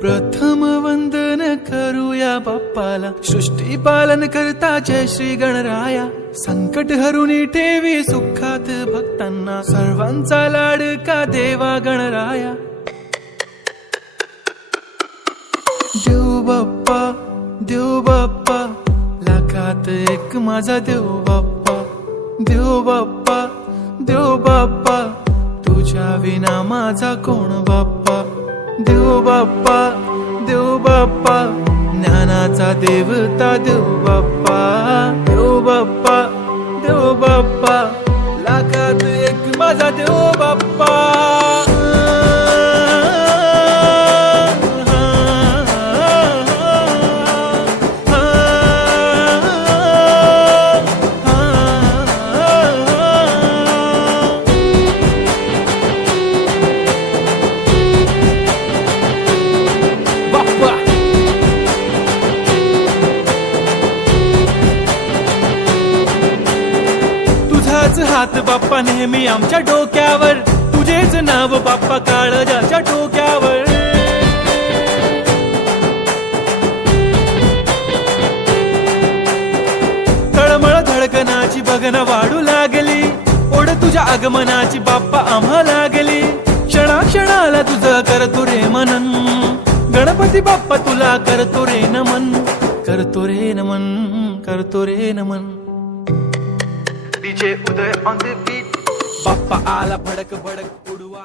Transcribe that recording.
प्रथम वंदन करूया बाप्पाला, सृष्टी पालन करता जय श्री गणराया. संकट हरुनी ठेवी सुखात भक्तांना, सर्वांचा लाडका देवा गणराया. देव बाप्पा, देव बाप्पा, लाखात एक माझा देव बाप्पा. देव बाप्पा, देव बाप्पा, तुझ्या विना माझा कोण बाप्पा. देव बाप्पा, देव बाप्पा, ज्ञानाचा देवता देव बाप्पा. देव बाप्पा, देव बाप्पा, लाखात एक माझा देव बाप्पा. तुझाच हात बाप्पा नेहमी आमच्या डोक्यावर, तुझेच नाव बाप्पा काळजाच्या टोक्यावर. तळमळ धडकनाची बघन वाढू लागली, ओढ तुझ्या आगमनाची बाप्पा आम्हा लागली. क्षणाक्षणाला तुझं करतो रे मनन, गणपती बाप्पा तुला करतो रे नमन. करतो रे नमन, करतो रे नमन. DJ Uday on the beat, Bappa आला भडक भडक उडवा.